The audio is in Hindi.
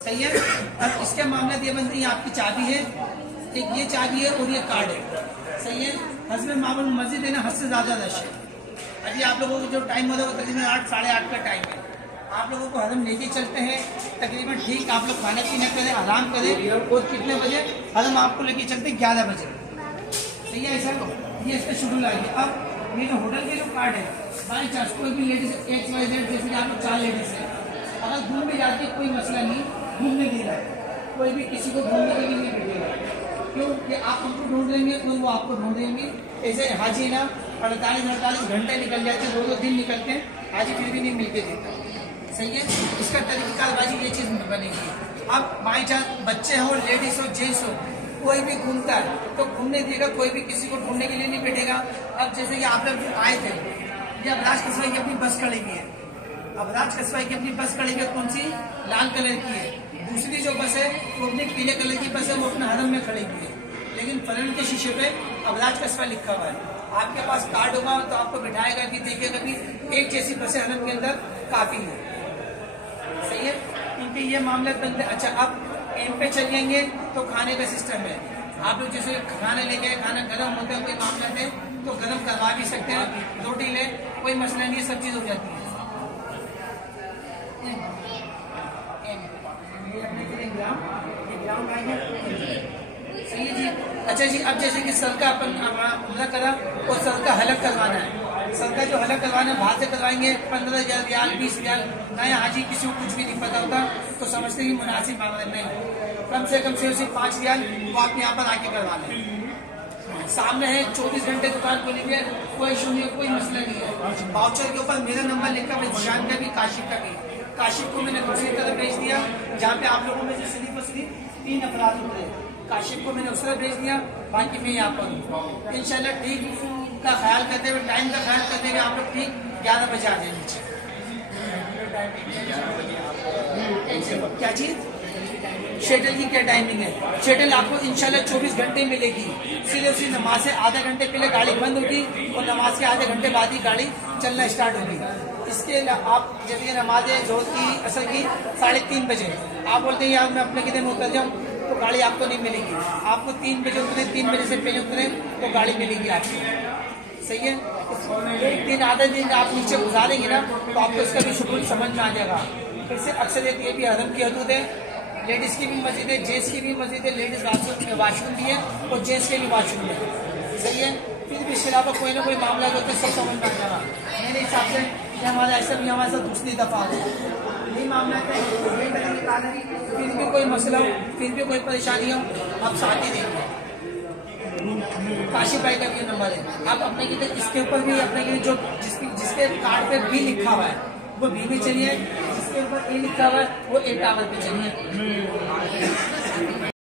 सही है। अब इसके मामले ये बनते हैं, आपकी चाबी है, एक ये चाबी है और ये कार्ड है। सही है। हज़्म मामूल मस्जिद है ना, हद से ज्यादा रश है। अभी आप लोगों को जो टाइम होता है वो तकरीबन 8 साढ़े 8 का टाइम है। आप लोगों को हज़म लेके चलते हैं तकरीबन ठीक। आप लोग खाना पीना करें, आराम करें और कितने बजे हज़म आपको लेके चलते हैं 11 बजे। सही है सर, ये इसका शेड्यूल आ गया। अब ये जो होटल के जो कार्ड है, बाई चांस कोई भी लेडीज XYZ जैसे कि आप लोग 4 लेडीज है, अगर घूम में जाती है कोई मसला नहीं, घूमने दे रहा है, कोई भी किसी को घूमने के लिए नहीं भेजेगा। क्यों कि आप उनको ढूंढ लेंगे तो वो आपको ढूंढ लेंगे। ऐसे हाजी ना 48 घंटे निकल जाते हैं, 2 दिन निकलते हैं, हाजी फिर भी नहीं मिलके देता। सही है। इसका तरीकाबाजी ये चीज़ बनेगी। अब बाई चांस बच्चे हो, लेडीज हो, जेंट्स हो, कोई भी घूमता है तो घूमने देगा, कोई भी किसी को ढूंढने के लिए नहीं बैठेगा। अब जैसे कि आप लोग आए थे, ये अबराज कस्बा की अपनी बस खड़ी हुई है। अबराज कस्बा की अपनी बस खड़ी हुई है, कौन सी? लाल कलर की है। दूसरी जो बस है वो अपनी पीले कलर की बस है, वो अपने हरम में खड़ी हुई है, लेकिन फ्रंट के शीशे पे अबराज कस्बा लिखा हुआ है। आपके पास कार्ड होगा तो आपको बिठाएगा कि देखिएगा कि एक जैसी बसें हरम के अंदर काफी है। सही है, क्योंकि ये मामला बनते। अच्छा, अब एम पे चलेंगे तो खाने का सिस्टम है। आप लोग जैसे खाना लेके, खाना गर्म होता है, कोई मामला है तो गर्म करवा भी सकते हैं, रोटी ले, कोई मसला नहीं, सब चीज हो जाती है। सही है जी। अच्छा जी, अब जैसे कि सर का अपन उम्रा करा और सर का हलक करवाना है। सर का जो हलक करवाना है बाहर से करवाएंगे, 15,000 रियाल, 20 रियाल। नया हाजी किसी को कुछ भी नहीं पता होता तो समझते ही मुनासिब मामला नहीं, कम से कम से 5 रियाल वो आप यहाँ पर आके करवा लें। सामने है, 24 घंटे दुकान खोली हुई है, कोई इशू नहीं है, कोई मसला नहीं है। वाउचर के ऊपर मेरा नंबर लिखा हुआ, जिशान का भी, काशिफ का भी। काशिफ को मैंने दूसरी तरफ भेज दिया, जहाँ पे आप लोगों में से सिर्फ और सिर्फ 3 अफराद उतरे। काशिफ को मैंने उस तरफ भेज दिया, बाकी मैं यहाँ पर हूँ। इंशाल्लाह ठीक का ख्याल करते हुए, टाइम का ख्याल करते हुए आप लोग ठीक 11 बजे आ जाए नीचे। क्या चीज? शेटल की क्या टाइमिंग है? शेटल आपको इंशाल्लाह 24 घंटे मिलेगी। सीधे उसी नमाज से आधे घंटे पहले गाड़ी बंद होगी और नमाज के आधे घंटे बाद ही गाड़ी चलना स्टार्ट होगी। इसके आप जैसे नमाज जोहर की, असर की 3:30 बजे, आप बोलते हैं यार मैं अपने कितने में उतर जाऊँ, तो गाड़ी आपको नहीं मिलेगी। आपको 3 बजे उतरे, 3 बजे से पहले उतरे तो गाड़ी मिलेगी आपको। सही है। एक दिन आधा दिन आप नीचे गुजारेंगे ना तो आपको इसका भी शुक्र समझ में आ जाएगा। फिर से अक्सरियत ये भी हरम की हदूद है, लेडीज की भी मस्जिद है, जेंट्स की भी मस्जिद है, लेडीज वाशरूम भी है और जेंट्स के भी वाशरूम है। सही है। फिर भी इसके अलावा कोई ना कोई मामला होता है, सब समझ में आ जाएगा। मेरे हिसाब से हमारा ऐसा भी हमारे साथ दूसरी दफा है, यही मामला है। फिर भी कोई मसला हो, फिर भी कोई परेशानी हो, आप साथ ही देंगे। काशिफ भाई का भी नंबर है, आप अपने की इसके ऊपर भी अपने के जो जिसके कार्ड पे बी लिखा हुआ है वो बी में चलिए, जिसके ऊपर ए लिखा हुआ है वो ए टावर पे चलिए।